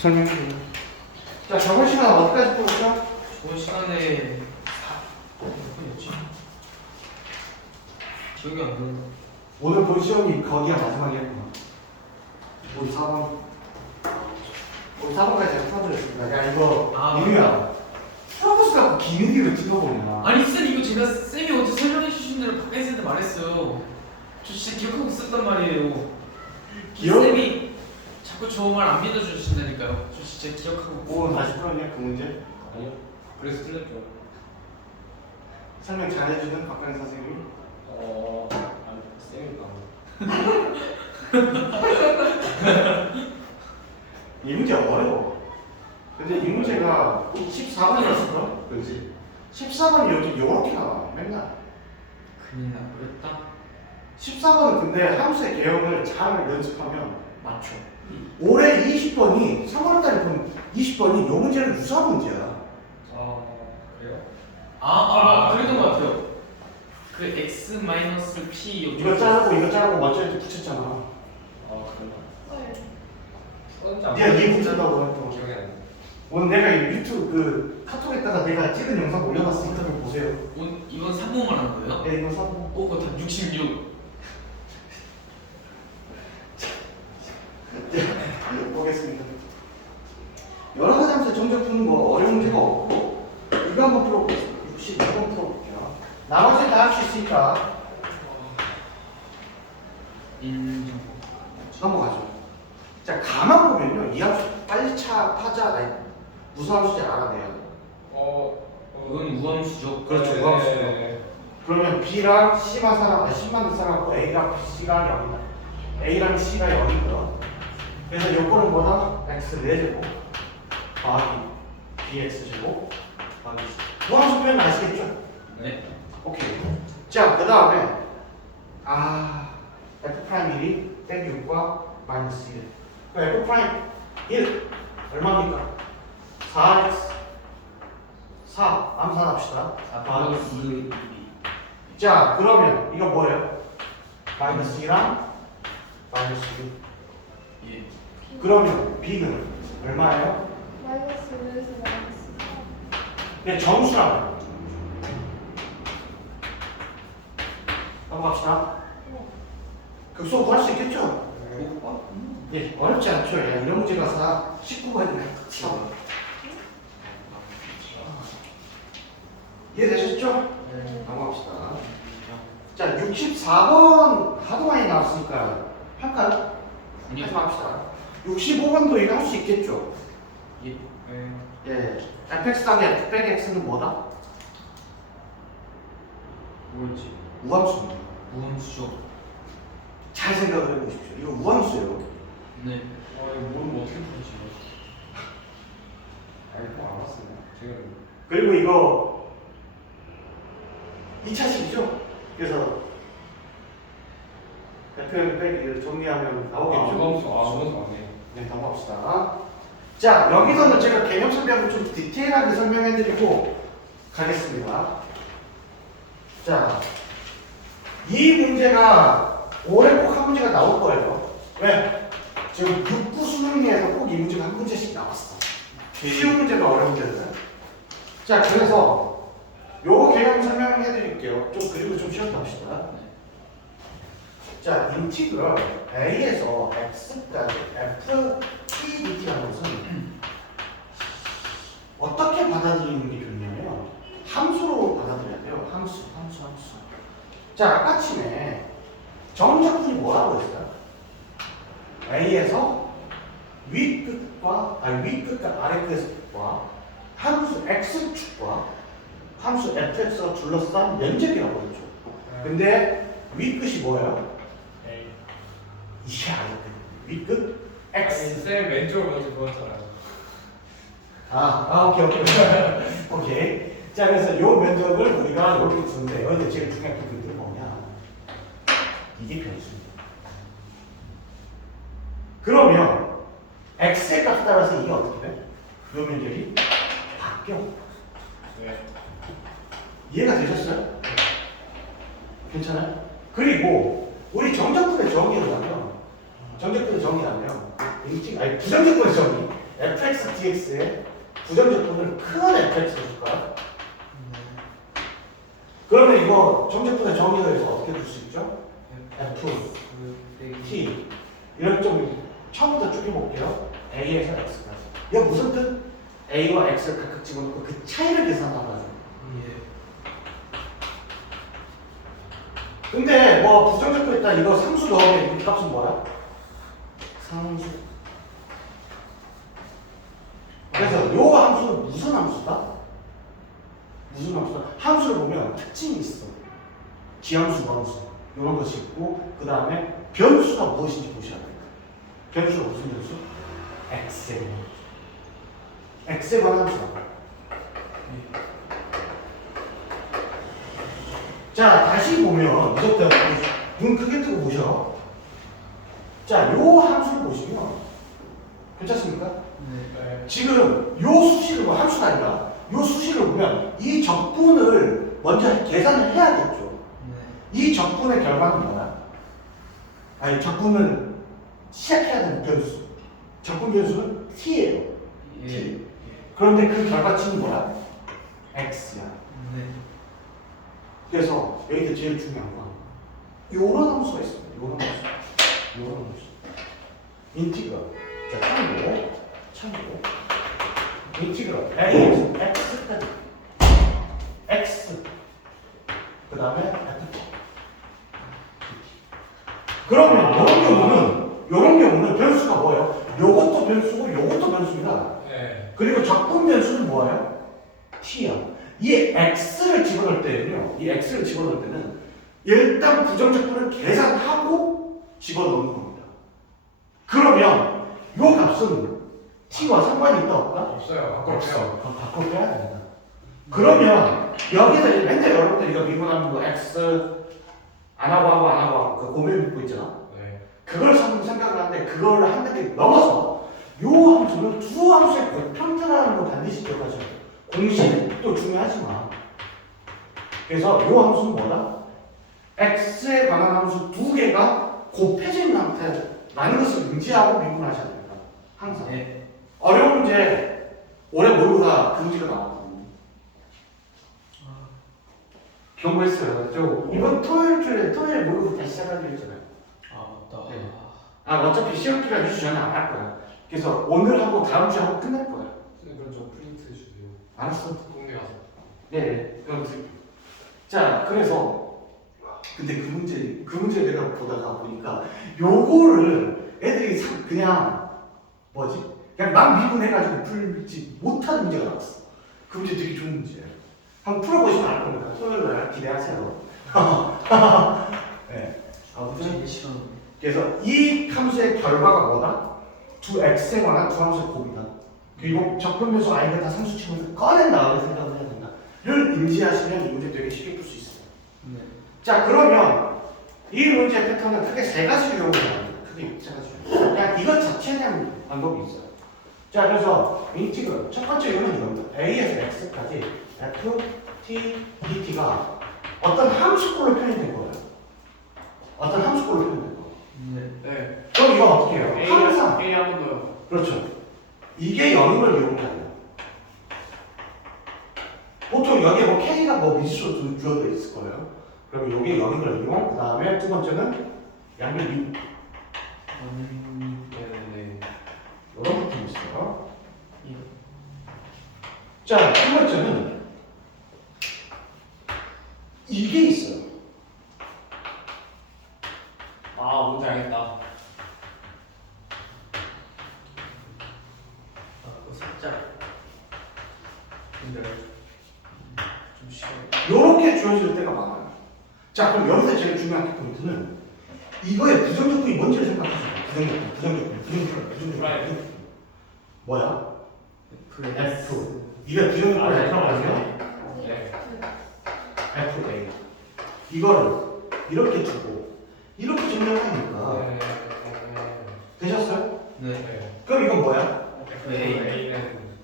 설명해. 자, 저번 시간 어디까지 풀었죠? 저번 시간에 몇 분이었지? 기억이 안 나는. 오늘 본 시험이 거기가 마지막이었구나. 우리 4번. 우리 4번까지 제가 풀어드렸습니다. 야, 이거 민우야. 프로포즈 갖고 기능기를 찍어보냐. 아니 쌤 이거 제가 쌤이 어제 설명해 주신 대로 박한 쌤한테 말했어요. 저 진짜 기억하고 있었단 말이에요. 기억? 쌤이 자꾸 저 말 안 믿어주신다니까요. 저 진짜 기억하고. 오늘 다시 풀었냐 그 문제? 아니요. 그래서 틀렸죠. 설명 잘해주는 박강희 선생님이. 아니 쌤이 이 문제 어려워. 근데 이 문제가 14번이었을까? 그렇지. 14번이 여기 요렇게 나와 맨날. 큰일 나버렸다. 14번은 근데 함수의 개형을 잘 연습하면 맞춰. 올해 20번이 3월달에 본 20번이 요 문제는 유사 문제야. 그래요? 그랬던 것 같아요. 그 x 마이너스 p 이거 자르고 이거 자르고 맞춰야지 붙였잖아. 그런가? 네가 이해 못한다고 했던. 기억이 안 나. 오늘 내가 이 유튜브 그 카톡에다가 내가 찍은 영상 올려놨으니까 좀 보세요. 이건 3번만 한 거예요? 네, 이거 사고. 그거 다 66. 보겠습니다. 여러 가지 함수 정적 푸는 거 어려운 문제가 없고 이거 한번 풀어보겠습니다. 62번 풀어볼게요. 나머지는 다 할 수 있으니까 넘어가죠. 자, 가만 보면요. 이 함수 빨리 파자 무슨 함수인지 알아내야 돼. 이건 우함수죠. 그렇죠. 네, 우함수죠. 네. 그러면 B랑 C만 사람, C만 사람하고 A랑 C가 0이다. A랑 C가 0이고요. 그래서 요거는 뭐다? X 4제곱 더하기 BX 제곱 더하기 C. 우함수 표현 아시겠죠? 네. 오케이. 자, 그 다음에 F'1이 땡 6과 마이너스 1. F'1 얼마입니까? 4x 4 암산합시다. 플러스 자, 그러면 이거 뭐예요? 마이너스 2랑 마이너스 6. 예. 그러면 B는 얼마예요? 마이너스 1에서 마이너스 그냥 정수랑 넘어갑시다. 극소 구할 수 있겠죠? 예, 어렵지 않죠? 야, 이런 문제가 19번이네. 이해되셨죠? 넘어갑시다. 자, 64번 하도 많이 나왔으니까 할까요? 아니요. 하지 맙시다. 65번도 이거 할 수 있겠죠? 예. 예. fx 더하기 f 빼기 x는 뭐다? 뭐였지? 우함수입니다. 우함수죠. 잘 생각을 해보십시오. 이거 우함수예요. 네. 이거 모르면 어떻게 풀지? 그거 알았어요. 제가 그리고 이거 2차식이죠? 그래서 fx 빼기를 정리하면 나오겠죠? 우함수 아니에요. 네, 넘어갑시다. 자, 여기서는 제가 개념 설명을 좀 디테일하게 설명해드리고 가겠습니다. 자, 이 문제가 올해 꼭 한 문제가 나올 거예요. 왜? 지금 6구 수능에서 꼭 이 문제가 한 문제씩 나왔어. 쉬운 문제도 어려운 문제들. 자, 그래서 요 개념 설명해드릴게요. 그리고 좀 쉬었다 합시다. 자, 인티그럴 a에서 x까지 f p dt라는 것은 어떻게 받아들이는 게 좋냐면 함수로 받아들여야 돼요. 함수. 자, 아까 침에 정적분이 뭐라고 했어요? a에서 위끝과 아래 끝과 함수 x축과 함수 fx가 둘러싼 면적이라고 했죠. 근데 위끝이 뭐예요? 이게 아래 끝. 위끝 x. 쌤 왼쪽을 먼저 그었잖아요. 오케이. 오케이. 자, 그래서 요 면적을 우리가 이렇게 두는데 여기 제일 중요한 부분이 뭐냐? 이게 변수입니다. 그러면 x의 값에 따라서 이게 어떻게 돼? 요 면적이 바뀌어. 네. 이해가 되셨어요? 괜찮아요? 그리고 우리 정적분의 정의를 하면 부정적분의 정의 fx dx의 부정적분을 큰 fx로 줄까요? 그러면 이거 정적분의 정의를 해서 어떻게 줄 수 있죠? f t 이렇게 좀 처음부터 줄여볼게요. a에서 x까지. 이거 무슨 뜻? a와 x를 각각 집어넣고 그 차이를 계산하는 거죠. 근데 뭐 부정적분 있다 이거 상수 넣으면 이 값은 뭐야? 상수. 그래서 요 함수는 무슨 함수다? 무슨 함수다? 함수를 보면 특징이 있어. 지함수, 무함수 이런 것이 있고 그 다음에 변수가 무엇인지 보셔야 돼요. 변수가 무슨 변수? x에 관한 함수다. 자, 다시 보면 이것도 눈 크게 뜨고 보셔. 자, 요 함수를 보시면 괜찮습니까? 네. 지금 요 수식을 뭐 함수가 아니라 요 수식을 보면 이 적분을 먼저 계산을 해야겠죠. 이 적분의 결과는 뭐야? 아니 적분은 시작해야 되는 변수. 적분 변수는 t예요. t. 그런데 그 결과치는 뭐야? x야. 그래서 여기서 제일 중요한 건 요런 함수가 있습니다. 요런 함수. 인티그럴. 자, 참고. 인티그럴. x까지. x. 그 다음에 f. 그러면 요런 경우는 변수가 뭐예요? 요것도 변수고 요것도 변수입니다. 네. 그리고 적분 변수는 뭐예요? t야. 이 x를 집어넣을 때는 일단 부정적분을 계산하고 집어넣는 겁니다. 그러면 요 값은 t와 상관이 있다 없다? 없어요. 없어. 그럼 바꿔 빼야 됩니다. 그러면 여기서 맨날 여러분들 이거 미분하면 뭐 x 안 하고 그 고민 묶고 있잖아. 네. 그걸 생각을 하는데 그걸 한 단계 넘어서 요 함수는 두 함수의 곱편타라는 거 반드시 기억하셔야 돼요. 공식도 중요하지만 그래서 요 함수는 뭐다? x에 관한 함수 두 개가 곱해져 있는 상태라는 것을 인지하고 미분하셔야 됩니다. 항상. 어려운 문제 올해 모의고사 그 문제가 나왔거든요. 경고했어요. 저 이번 토요일 모의고사 다시 시작하기로 했잖아요. 맞다. 네. 어차피 시험 기간 2주 전에 안 할 거야. 그래서 오늘 하고 다음 주에 하고 끝낼 거야. 그럼 저 프린트 주세요. 알았어. 동네 가서. 네. 그럼 자, 그래서 근데 그 문제 내가 보다가 보니까 요거를 애들이 그냥 그냥 막 미분해가지고 풀지 못하는 문제가 나왔어. 그 문제 되게 좋은 문제예요. 한번 풀어보시면 알 겁니다. 토요일 날 기대하세요. 네. 아무튼 그래서 이 함수의 결과가 뭐다? 두 x에 관한 두 함수의 곱이다. 그리고 적분 변수 i가 다 상수 치면서 꺼낸 다음에 생각을 해야 된다. 를 인지하시면 이 문제 되게 쉽게 풀 수 있어요. 자, 그러면 이 문제 패턴은 크게 세 가지로 이용합니다. 크게 세 가지로. 그냥 이것 자체에 대한 방법이 있어요. 자, 그래서 인티그럴 첫 번째 이유는 이겁니다. a에서 x까지 f, t, dt가 어떤 함수꼴로 표현된 거예요. 어떤 함수꼴로 표현된 거예요. 네. 그럼 이건 어떻게 해요? 항상 A 한번 더요. 그렇죠. 이게 영역을 이용하는 보통 여기에 뭐 K가 뭐 미지수로 주어져 있을 거예요. 그럼 여기 영역을 이용, 그 다음에 두 번째는 양면 미분. 네네. 이런 느낌이 있어요. 자, 두 번째는 이게 있어요. 뭔지 알겠다. 살짝 좀 쉬워. 이렇게 주어질 때가 많아요. 자, 그럼 여기서 제일 중요한 포인트는 이거의 부정적분이 뭔지를 생각하세요. 부정적분. 뭐야? F. 이게 부정적분 F라고 하세요? 네. FA. 이거를 이렇게 주고 이렇게 증명하니까 네. 되셨어요? 네. 그럼 이건 뭐야? A는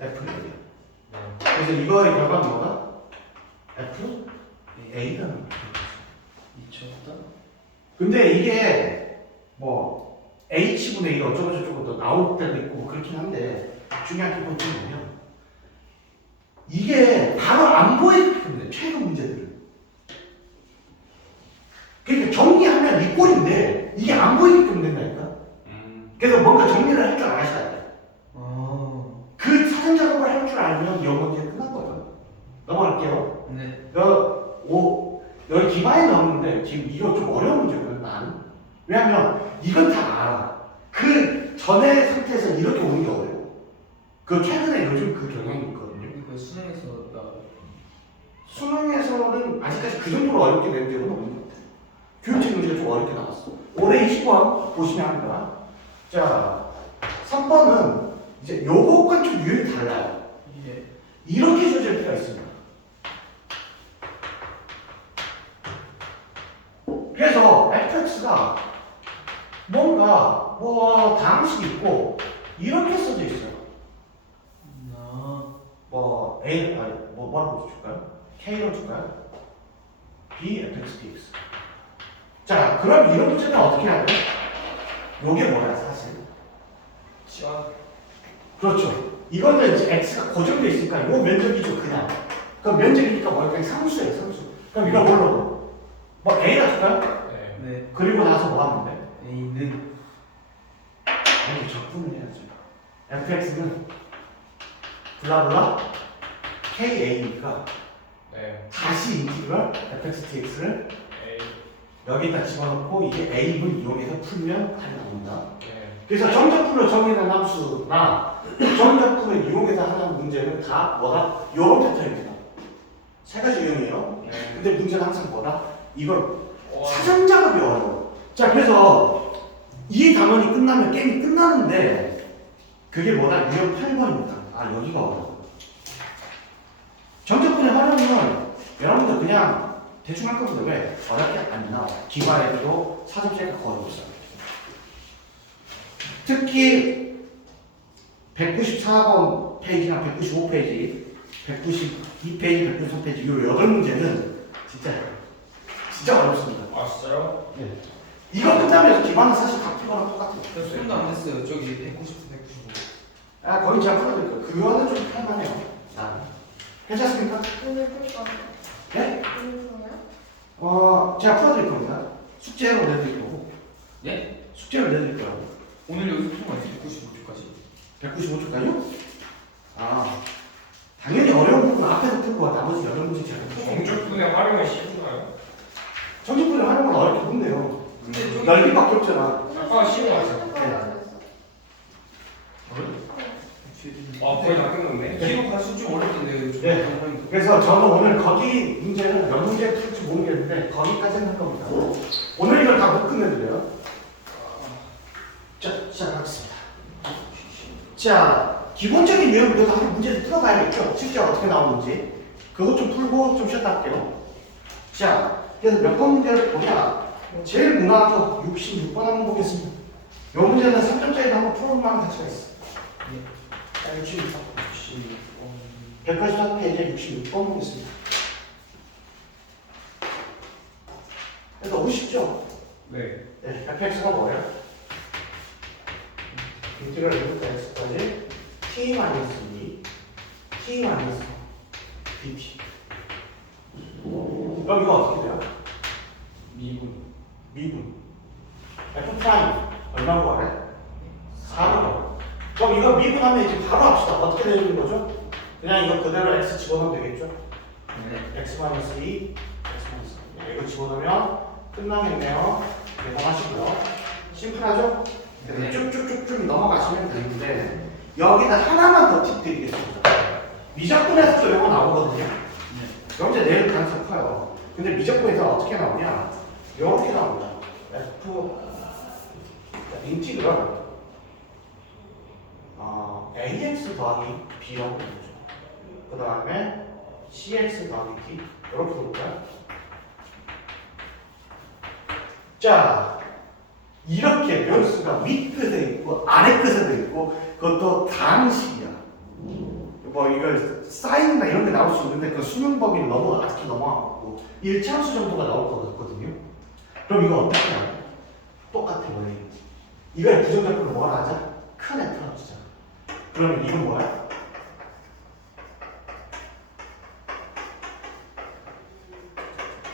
FA. 네. 그래서 이거의 결과는 뭐다? FA라는 거죠. 미쳤다. 근데 이게 뭐 H분의 1 어쩌고저쩌고 또 나올 때도 있고 뭐 그렇긴 한데 중요한 기본이 뭐냐면 이게 바로 안 보이기 때문에 최근 문제들은. 그러니까 정리하면 이 꼴인데 이게 안 보이기 때문에 된다니까. 그래서 뭔가 정리를 할 줄 아셔야 돼. 그 사전 작업을 할 줄 알면 영어 문제 끝났거든. 넘어갈게요. 네. 여기 기반에 넣었는데 지금 이거 좀 어려운 문제거든 나는. 왜냐면 이건 다 알아. 그 전의 상태에서 이렇게 오는 게 어려워. 그 최근에 요즘 그 경향이 있거든요. 그 수능에서 나 수능에서는 아직까지 그 정도로 어렵게 낸 적은 없는 것 같아요. 교육책 문제가 좀 어렵게 나왔어. 올해 20번 보시면 합니다. 자, 3번은 이제 요것과 좀 유형이 달라요. 이게 이렇게 조절 필요가 있습니다. 그래서 fx가 뭔가 뭐 다항식이 있고 이렇게 써져 있어요. 뭐 a 아니 뭐라고 줄까요? k로 줄까요? b fx dx. 자, 그럼 이런 문제는 어떻게 해야 돼? 요게 뭐야 사실? 시간. 그렇죠. 이거는 이제 x가 고정돼 있으니까 요 면적이죠 그냥. 그럼 면적이니까 뭐 그냥 상수예요 상수. 그럼 이거 뭘로 넣어? 뭐 a라 줄까요? 네. 네. 그리고 나서 뭐 하는데? A는 아니 적분을 해야죠. fx는 블라블라 ka니까 네. 다시 인티그럴 fx dx를 A. 여기다 집어넣고 이게 a를 이용해서 풀면 답이 나옵니다. 네. 그래서 정적분을 정의하는 함수나 정적분을 이용해서 하는 문제는 다 뭐다? 요런 패턴입니다. 세 가지 유형이에요. 네. 근데 문제는 항상 뭐다? 이걸 와. 사전 작업이 어려워. 자, 그래서 이 단원이 끝나면 게임이 끝나는데 그게 뭐다? 유형 8번입니다. 아, 여기가 어려워. 정적분의 활용은 여러분들 그냥 대충 할 겁니다. 왜? 어렵게 안 나와. 기말에도 사전 체크가 거의 없어요. 특히 194번 페이지랑 195페이지, 192페이지, 193페이지 이 8문제는 진짜 어렵습니다. 아 진짜요? 네. 이거 끝나면 기반은 사실 다 풀거랑 똑같아요. 저 손도 안 됐어요. 저기 190, 195. 아, 거의 제가 풀어드릴 거예요. 그거는 좀 할만해요. 나는. 괜찮습니까? 오늘 풀 거예요? 네? 오늘 풀어요? 제가 풀어드릴 겁니다. 숙제로 내드릴 거고. 예? 숙제로 내드릴 거라고. 오늘 여기서 풀고 있어요. 95초까지. 195초까지요? 아, 당연히 어려운 부분 앞에서 풀고 나머지 8문제 제가 풀고. 정적분의 활용은 쉬운가요? 정직분의 활용은 어렵게 본대요. 근데 저기 넓이밖에 없잖아. 아까 쉬운 거 같아요. 아 거의 다 끝났네. 기록 갈수 좀 어렵던데. 좀 네. 당황인데. 그래서 저는 오늘 거기 문제는 몇 문제 풀지 모르겠는데 거기까지는 할 겁니다. 오늘 이걸 다 못 끝내드려요. 자, 시작하겠습니다. 자, 기본적인 유형 그래도 한 문제를 풀어가야겠죠? 실제 어떻게 나오는지. 그것 좀 풀고 좀 쉬었다 할게요. 자, 그래서 몇 번 문제를 보냐? 제일 무난한 66번 한번 보겠습니다. 이 문제는 3점짜리도 한번 풀어볼 만한 가치가 있어. 자, 184페이지에 66번 보겠습니다. 너무 쉽죠? 네. 네, fx가 뭐예요? 인티그럴 리부터 x까지 t 마이너스 2, t 마이너스 dt. 그럼 이거 어떻게 돼요? 미분. f 프라임 얼마고 하래? 4로. 그럼 이거 미분하면 이제 바로 합시다. 어떻게 되는 거죠? 그냥 이거 그대로 x 집어넣으면 되겠죠? 네. x 마이너스 2, x 마이너스 2. 네, 이거 집어넣으면 끝나겠네요. 계산하시고요. 심플하죠? 네. 쭉쭉쭉쭉 넘어가시면 되는데 여기다 하나만 더 팁 드리겠습니다. 미적분에서도 이거 나오거든요. 그럼 이제 내일 가능성이 커요. 근데 미적분에서 어떻게 나오냐? 이렇게 나옵니다. f 인티그럴 ax 더하기 b라고 되죠. 그 다음에 cx 더하기 d 이렇게 볼까요? 자, 이렇게 변수가 윗끝에 있고 아래 끝에도 있고 그것도 다항식이야. 뭐 이걸 사인이나 이런 게 나올 수 있는데 그 수능 범위를 너무 아득히 넘어가고 1차함수 정도가 나올 것 같거든요. 그럼 이거 어떻게 하냐? 똑같아 원래. 이거의 부정적분을 뭐라 하자? 큰 F라고 쓰잖아. 그러면 이건 뭐야?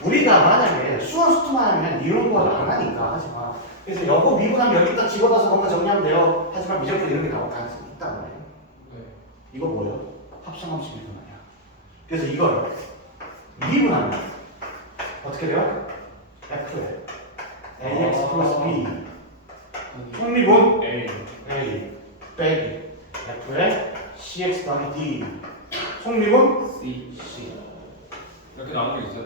우리가 만약에 수원 수투만 하면 이런 걸 안 하니까 하지만 그래서 여고 미분하면 여기다 집어넣어서 뭔가 정리하면 돼요. 하지만 무조건 이런 게 나올 가능성이 있단 말이에요. 네. 이거 뭐예요? 합성함수 미분하냐. 그래서 이걸 미분하면 어떻게 돼요? F에 AX 플러스 B 총미분 A. A 빼기 F에 CX 더하기 D 총미분 C. C 이렇게 나온 게 있어요?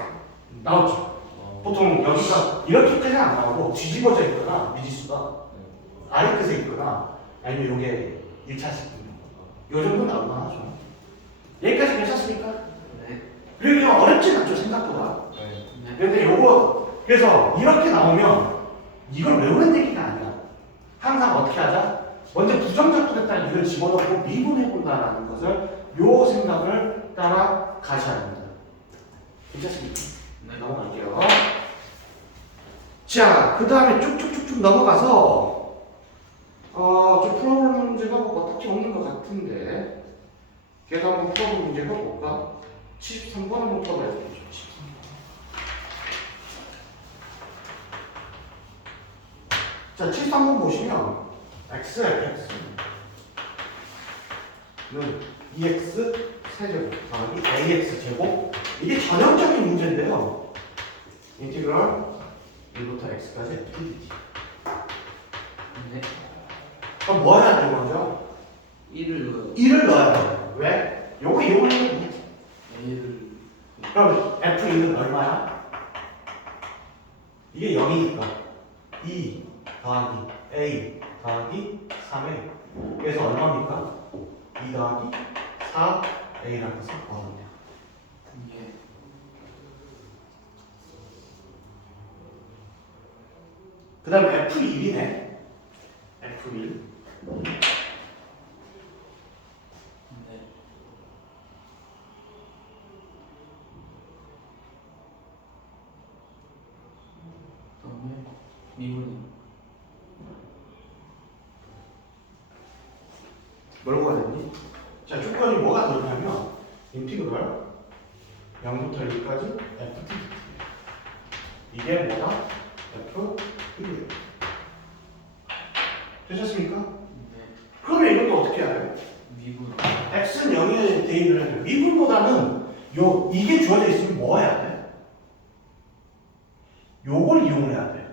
나오죠. 보통 여기가 이렇게까지 안 나오고 뒤집어져 있거나 미지수가 아래 끝에 있거나 아니면 이게 1차식 요 정도 나오거나 하죠. 여기까지 괜찮습니까? 네. 그리고 이거 어렵진 않죠 생각보다. 네. 네. 근데 요거 그래서 이렇게 나오면 이걸 외우는 얘기가 아니야. 항상 어떻게 하자? 먼저 부정작동했다 이걸 집어넣고 미분해 본다라는 것을 요 생각을 따라 가셔야 합니다. 괜찮습니까? 네. 넘어갈게요. 자, 그 다음에 쭉쭉쭉쭉 넘어가서 좀 풀어볼 문제가 뭐 딱히 없는 것 같은데 걔도 한번 풀어볼 문제가 볼까? 73번 한번 풀어봐야 되겠죠. 73번. 자, 73번 보시면 x, fx는 2x 세제곱 더하기 ax 제곱 이게 전형적인 문제인데요. 인티그럴 1부터 x까지 dt. 네. 그럼 뭐 해야 돼요, 먼저? 1을 넣어요. 1을 넣어야 돼요. 왜? 요거 이용하는 거 A를. 그럼 f1은 얼마야? 이게 0이니까 2 더하기 a 더하기 3a 그래서 얼마입니까? 2 더하기 4a라는 것을 구하면 돼요. 예. 그 다음에 F1이네. F1. 네. 그다음에 미분이. 뭐라고 해야 되니? 자, 조건이 뭐가 되냐면 인티그럴 0부터 1까지 F 이게 뭐다? F1. 되셨습니까? 네. 그러면 이것도 어떻게 해야 돼요? 미분. x는 0에 대입을 해야 돼요. 미분보다는 이게 주어져 있으면 뭐 해야 돼? 요걸 이용해야 돼.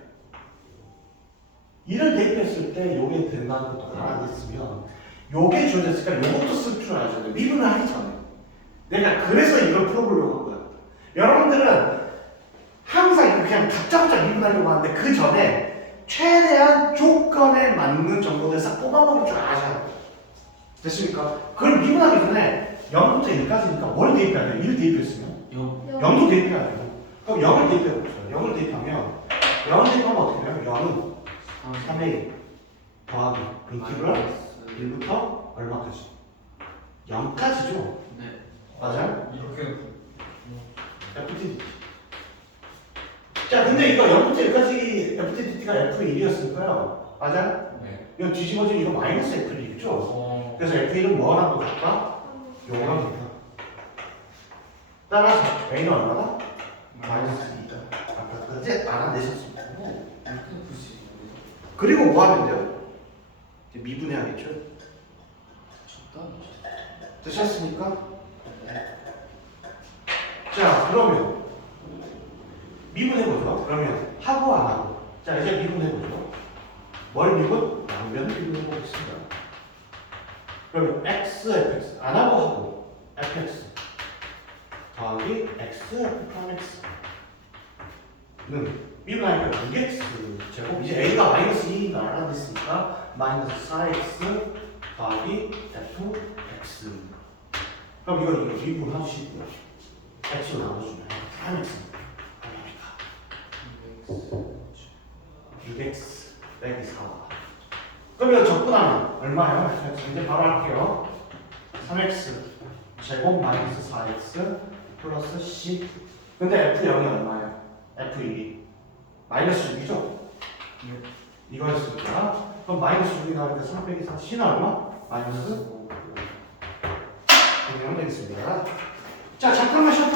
이를 대입했을 때 요게 된다는 것도 알아냈으면 요게 주어져 있으니까 요것도 쓸 줄 알아야 돼. 미분을 하기 전에. 내가 그래서 이걸 풀어보려고 한 거야. 여러분들은 항상 그냥 다짜고짜 미분하려고 하는데 그 전에 최대한 조건에 맞는 정보들 싹 뽑아먹을 줄 아셔야 돼요. 됐습니까? 그걸 미분하기 전에 0부터 1까지니까 뭘 대입해야 돼? 1 대입했으면 0. 0도 대입해야 돼요. 그럼 0을 대입해봅시다. 0을 대입하면 0을 대입하면 어떻게 돼요? 0은 3a 더하기 인티그럴 1부터 얼마까지? 0까지죠? 네. 맞아요? 이렇게 FTDT. 자, 근데 이거 0부터 1까지 FTDT가 F1이었으니까요. 맞아요? 네. 이거 뒤집어지면 이거 마이너스 F1이겠죠? 그래서 F1은 뭐랑 같다? 요거랑 같다. 따라서 A는 얼마다? 마이너스 2다. 아까까지 알아내셨습니다. 이렇게 풀수 그리고 뭐 하면 돼요? 이제 미분해야겠죠? 적당히. 되셨습니까? 자, 그러면 미분해보죠. 그러면 하고 안 하고. 자, 이제 미분해보죠. 뭘 미분? 양변을 미분해보겠습니다. 그러면 x, fx 안 하고 fx 더하기 x, f 프라임 x는 미분하니까 6x 제곱 이제 a가 마이너스 2인 걸 알아냈으니까 마이너스 4x 더하기 fx 그럼 이거 미분하시고요. x로 나눠주면 3x 얼마입니까? 6x 빼기 4 그럼 이거 적분하면 얼마예요? 이제 바로 할게요. 3x 제곱 마이너스 4x 플러스 c 근데 f0이 얼마예요? f1이 마이너스 6이죠? 네. 이거였으니까 그럼 마이너스 6이 나오니까 3 빼기 4 c는 얼마? 마이너스 하면 되겠습니다. 자, 잠깐만 쉬었다